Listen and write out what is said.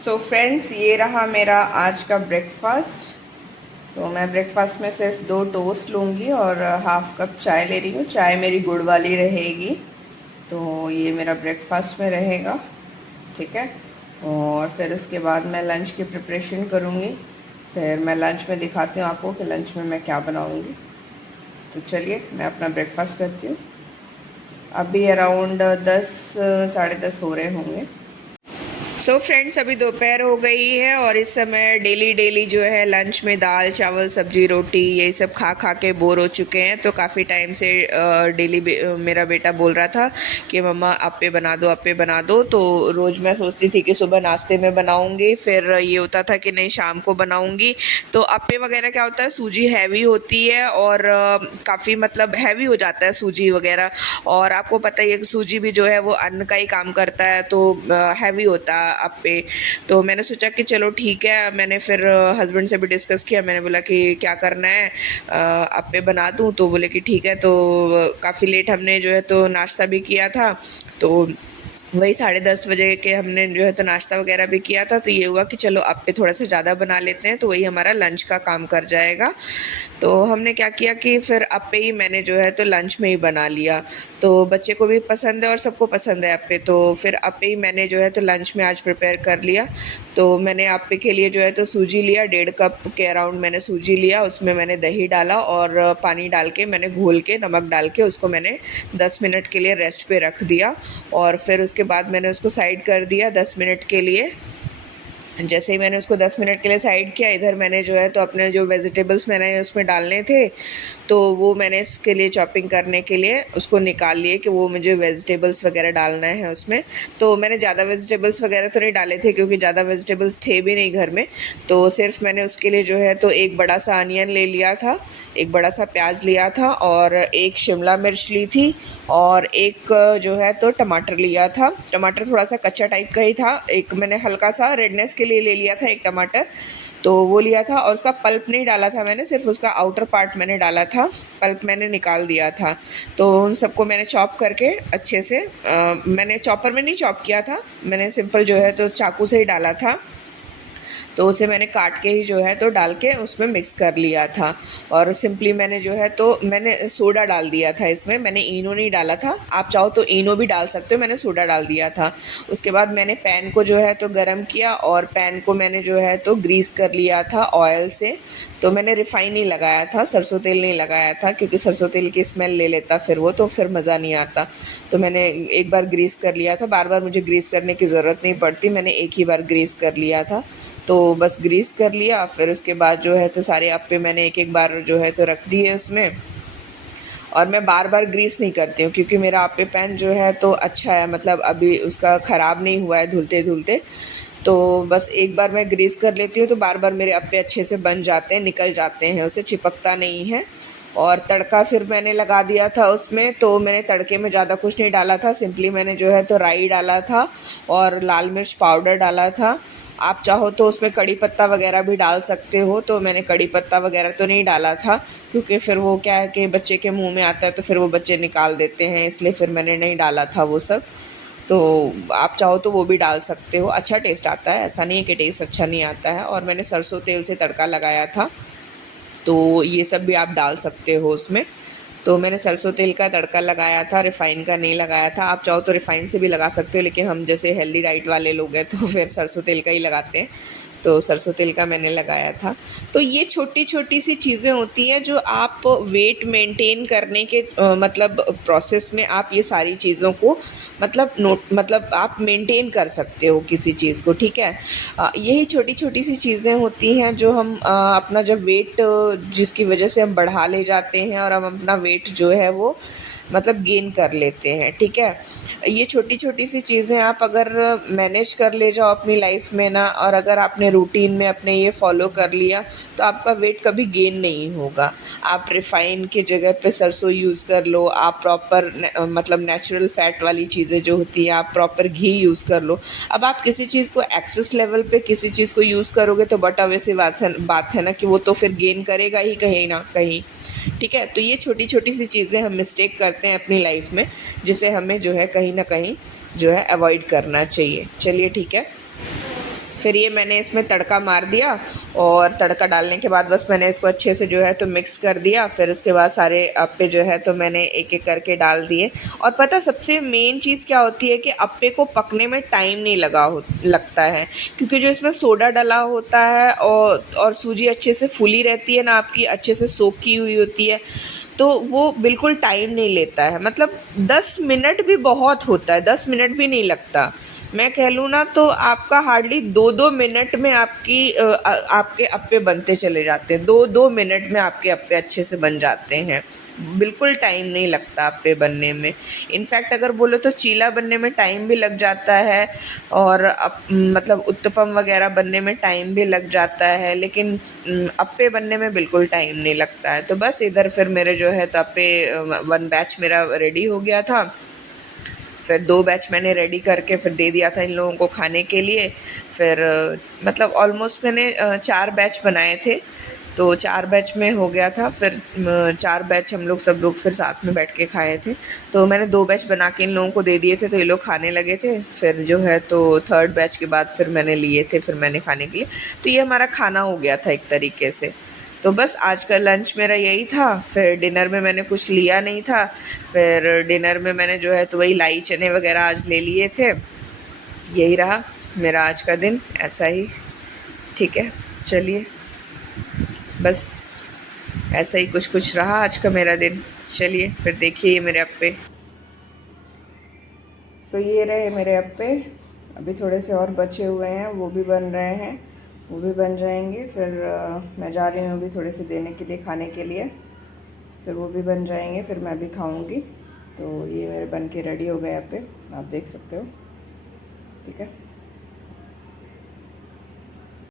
So friends, ये रहा मेरा आज का ब्रेकफास्ट। तो मैं ब्रेकफास्ट में सिर्फ 2 टोस्ट लूँगी और हाफ कप चाय ले रही हूँ। चाय मेरी गुड़ वाली रहेगी। तो ये मेरा ब्रेकफास्ट में रहेगा, ठीक है। और फिर उसके बाद मैं लंच की प्रिपरेशन करूँगी। फिर मैं लंच में दिखाती हूँ आपको कि लंच में मैं क्या बनाऊँगी। तो चलिए मैं अपना ब्रेकफास्ट करती हूँ। अभी अराउंड 10 साढ़े 10 हो रहे होंगे। सो फ्रेंड्स, अभी दोपहर हो गई है और इस समय डेली जो है लंच में दाल चावल सब्जी रोटी यही सब खा खा के बोर हो चुके हैं। तो काफ़ी टाइम से डेली मेरा बेटा बोल रहा था कि मम्मा अप्पे बना दो, अप्पे बना दो। तो रोज़ मैं सोचती थी कि सुबह नाश्ते में बनाऊंगी, फिर ये होता था कि नहीं शाम को बनाऊंगी। तो अप्पे वगैरह क्या होता है, सूजी हैवी होती है और काफ़ी मतलब हैवी हो जाता है सूजी वगैरह। और आपको पता ही है कि सूजी भी जो है वो अन्न का ही काम करता है, तो हैवी होता है अप्पे। तो मैंने सोचा कि चलो ठीक है। मैंने फिर हस्बैंड से भी डिस्कस किया। मैंने बोला कि क्या करना है, अप्पे बना दूं? तो बोले कि ठीक है। तो काफ़ी लेट हमने जो है तो नाश्ता भी किया था। तो वही 10:30 बजे के हमने जो है तो नाश्ता वगैरह भी किया था। तो ये हुआ कि चलो अप्पे थोड़ा सा ज़्यादा बना लेते हैं, तो वही हमारा लंच का काम कर जाएगा। तो हमने क्या किया कि फिर अप्पे ही मैंने जो है तो लंच में ही बना लिया। तो बच्चे को भी पसंद है और सबको पसंद है अप्पे। तो फिर अप्पे ही मैंने जो है तो लंच में आज प्रिपेयर कर लिया। तो मैंने अप्पे के लिए जो है तो सूजी लिया, 1.5 कप के अराउंड मैंने सूजी लिया। उसमें मैंने दही डाला और पानी डाल के मैंने घोल के नमक डाल के उसको मैंने 10 मिनट के लिए रेस्ट पे रख दिया। और फिर उसके बाद मैंने उसको साइड कर दिया 10 मिनट के लिए। जैसे ही मैंने उसको 10 मिनट के लिए साइड किया, इधर मैंने जो है तो अपने जो वेजिटेबल्स मैंने उसमें डालने थे, तो वो मैंने इसके लिए चॉपिंग करने के लिए उसको निकाल लिए कि वो मुझे वेजिटेबल्स वगैरह डालना है उसमें। तो मैंने ज़्यादा वेजिटेबल्स वगैरह तो नहीं डाले थे क्योंकि ज़्यादा वेजिटेबल्स थे भी नहीं घर में। तो सिर्फ मैंने उसके लिए जो है तो एक बड़ा सा अनियन ले लिया था, एक बड़ा सा प्याज लिया था और एक शिमला मिर्च ली थी और एक जो है तो टमाटर लिया था। टमाटर थोड़ा सा कच्चा टाइप का ही था। एक मैंने हल्का सा रेडनेस के लिए ले लिया था एक टमाटर, तो वो लिया था। और उसका पल्प नहीं डाला था मैंने, सिर्फ उसका आउटर पार्ट मैंने डाला था, पल्प मैंने निकाल दिया था। तो उन सबको मैंने चॉप करके अच्छे से मैंने चॉपर में नहीं चॉप किया था, मैंने सिंपल जो है तो चाकू से ही डाला था। तो उसे मैंने काट के ही जो है तो डाल के उसमें मिक्स कर लिया था। और सिंपली मैंने जो है तो मैंने सोडा डाल दिया था इसमें, मैंने इनो नहीं डाला था। आप चाहो तो इनो भी डाल सकते हो, मैंने सोडा डाल दिया था। उसके बाद मैंने पैन को जो है तो गरम किया और पैन को मैंने जो है तो ग्रीस कर लिया था ऑयल से। तो मैंने रिफ़ाइन नहीं लगाया था, सरसों तेल नहीं लगाया था क्योंकि सरसों तेल की स्मेल ले लेता फिर वो, तो फिर मज़ा नहीं आता। तो मैंने एक बार ग्रीस कर लिया था, बार बार मुझे ग्रीस करने की ज़रूरत नहीं पड़ती, मैंने एक ही बार ग्रीस कर लिया था। तो बस ग्रीस कर लिया। फिर उसके बाद जो है तो सारे अप्पे मैंने एक एक बार जो है तो रख दिए उसमें। और मैं बार बार ग्रीस नहीं करती हूँ क्योंकि मेरा अप्पे पैन जो है तो अच्छा है, मतलब अभी उसका ख़राब नहीं हुआ है धुलते धुलते। तो बस एक बार मैं ग्रीस कर लेती हूँ तो बार बार मेरे अप्पे अच्छे से बन जाते हैं, निकल जाते हैं, उसे चिपकता नहीं है। और तड़का फिर मैंने लगा दिया था उसमें। तो मैंने तड़के में ज़्यादा कुछ नहीं डाला था, सिंपली मैंने जो है तो राई डाला था और लाल मिर्च पाउडर डाला था। आप चाहो तो उसमें कड़ी पत्ता वगैरह भी डाल सकते हो, तो मैंने कड़ी पत्ता वगैरह तो नहीं डाला था क्योंकि फिर वो क्या है कि बच्चे के मुंह में आता है तो फिर वो बच्चे निकाल देते हैं, इसलिए फिर मैंने नहीं डाला था वो सब। तो आप चाहो तो वो भी डाल सकते हो, अच्छा टेस्ट आता है, ऐसा नहीं है कि टेस्ट अच्छा नहीं आता है। और मैंने सरसों तेल से तड़का लगाया था, तो ये सब भी आप डाल सकते हो उसमें। तो मैंने सरसों तेल का तड़का लगाया था, रिफ़ाइन का नहीं लगाया था। आप चाहो तो रिफ़ाइन से भी लगा सकते हो, लेकिन हम जैसे हेल्दी डाइट वाले लोग हैं तो फिर सरसों तेल का ही लगाते हैं। तो सरसों तेल का मैंने लगाया था। तो ये छोटी-छोटी सी चीज़ें होती हैं जो आप वेट मेंटेन करने के मतलब प्रोसेस में आप ये सारी चीज़ों को मतलब आप मेंटेन कर सकते हो किसी चीज़ को, ठीक है। यही छोटी-छोटी सी चीज़ें होती हैं जो हम अपना जब वेट जिसकी वजह से हम बढ़ा ले जाते हैं और हम अपना वेट जो है वो मतलब गेन कर लेते हैं, ठीक है। ये छोटी-छोटी सी चीज़ें आप अगर मैनेज कर ले जाओ अपनी लाइफ में ना, और अगर आपने रूटीन में अपने ये फॉलो कर लिया तो आपका वेट कभी गेन नहीं होगा। आप रिफ़ाइन की जगह पे सरसों यूज़ कर लो, आप प्रॉपर मतलब नेचुरल फ़ैट वाली चीज़ें जो होती हैं आप प्रॉपर घी यूज़ कर लो। अब आप किसी चीज़ को एक्सेस लेवल पे किसी चीज़ को यूज़ करोगे तो बट ऑब्वियस बात है ना कि वो तो फिर गेन करेगा ही कहीं ना कहीं, ठीक है। तो ये छोटी छोटी सी चीज़ें हम मिस्टेक करते हैं अपनी लाइफ में, जिसे हमें जो है कहीं ना कहीं जो है अवॉइड करना चाहिए। चलिए ठीक है। फिर ये मैंने इसमें तड़का मार दिया और तड़का डालने के बाद बस मैंने इसको अच्छे से जो है तो मिक्स कर दिया। फिर उसके बाद सारे अप्पे जो है तो मैंने एक एक करके डाल दिए। और पता सबसे मेन चीज़ क्या होती है कि अप्पे को पकने में टाइम नहीं लगता है, क्योंकि जो इसमें सोडा डला होता है और सूजी अच्छे से फूली रहती है ना, आपकी अच्छे से सोक की हुई होती है, तो वो बिल्कुल टाइम नहीं लेता है। मतलब 10 मिनट भी बहुत होता है, 10 मिनट भी नहीं लगता। मैं कह लूँ ना तो आपका हार्डली 2-2 मिनट में आपके अप्पे बनते चले जाते हैं। 2-2 मिनट में आपके अप्पे अच्छे से बन जाते हैं। बिल्कुल टाइम नहीं लगता अप्पे बनने में। इनफैक्ट अगर बोलो तो चीला बनने में टाइम भी लग जाता है और मतलब उत्तपम वगैरह बनने में टाइम भी लग जाता है, लेकिन अप्पे बनने में बिल्कुल टाइम नहीं लगता है। तो बस इधर फिर मेरे जो है तो अप्पे 1 बैच मेरा रेडी हो गया था। फिर 2 बैच मैंने रेडी करके फिर दे दिया था इन लोगों को खाने के लिए। फिर मतलब ऑलमोस्ट मैंने 4 बैच बनाए थे, तो 4 बैच में हो गया था। फिर 4 बैच हम लोग सब लोग फिर साथ में बैठ के खाए थे। तो मैंने 2 बैच बना के इन लोगों को दे दिए थे, तो ये लोग खाने लगे थे। फिर जो है तो 3rd बैच के बाद फिर मैंने लिए थे, फिर मैंने खाने के लिए। तो ये हमारा खाना हो गया था एक तरीके से। तो बस आज का लंच मेरा यही था। फिर डिनर में मैंने कुछ लिया नहीं था। फिर डिनर में मैंने जो है तो वही लाई चने वगैरह आज ले लिए थे। यही रहा मेरा आज का दिन, ऐसा ही। ठीक है, चलिए, बस ऐसा ही कुछ कुछ रहा आज का मेरा दिन। चलिए फिर देखिए ये मेरे अप्पे। सो ये रहे मेरे अप्पे। अभी थोड़े से और बचे हुए हैं, वो भी बन रहे हैं, वो भी बन जाएंगे। फिर मैं जा रही हूँ अभी थोड़े से देने के लिए, खाने के लिए। फिर वो भी बन जाएंगे, फिर मैं भी खाऊंगी। तो ये मेरे बन के रेडी हो गए अप्पे, आप देख सकते हो। ठीक है।